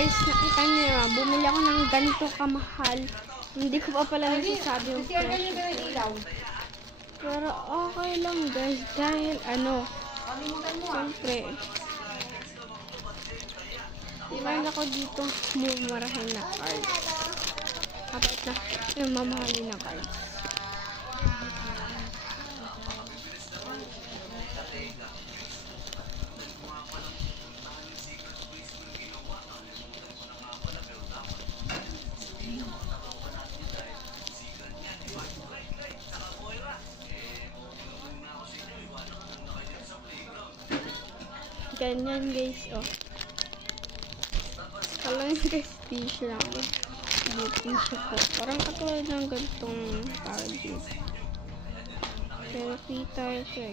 guys, nakita niyo na, bumili ako ng ganito kamahal. Hindi ko pa pala nasasabi yung presyo. Pero okay lang guys, dahil siyempre, meron ako dito mumurahin na cards. Kapag na yung mamahalin na cards. Ganyan guys, oh. Kala nyo guys, tissue lang. Hindi tissue po. Parang katulad ng ganitong parang juice. Pero kita siya.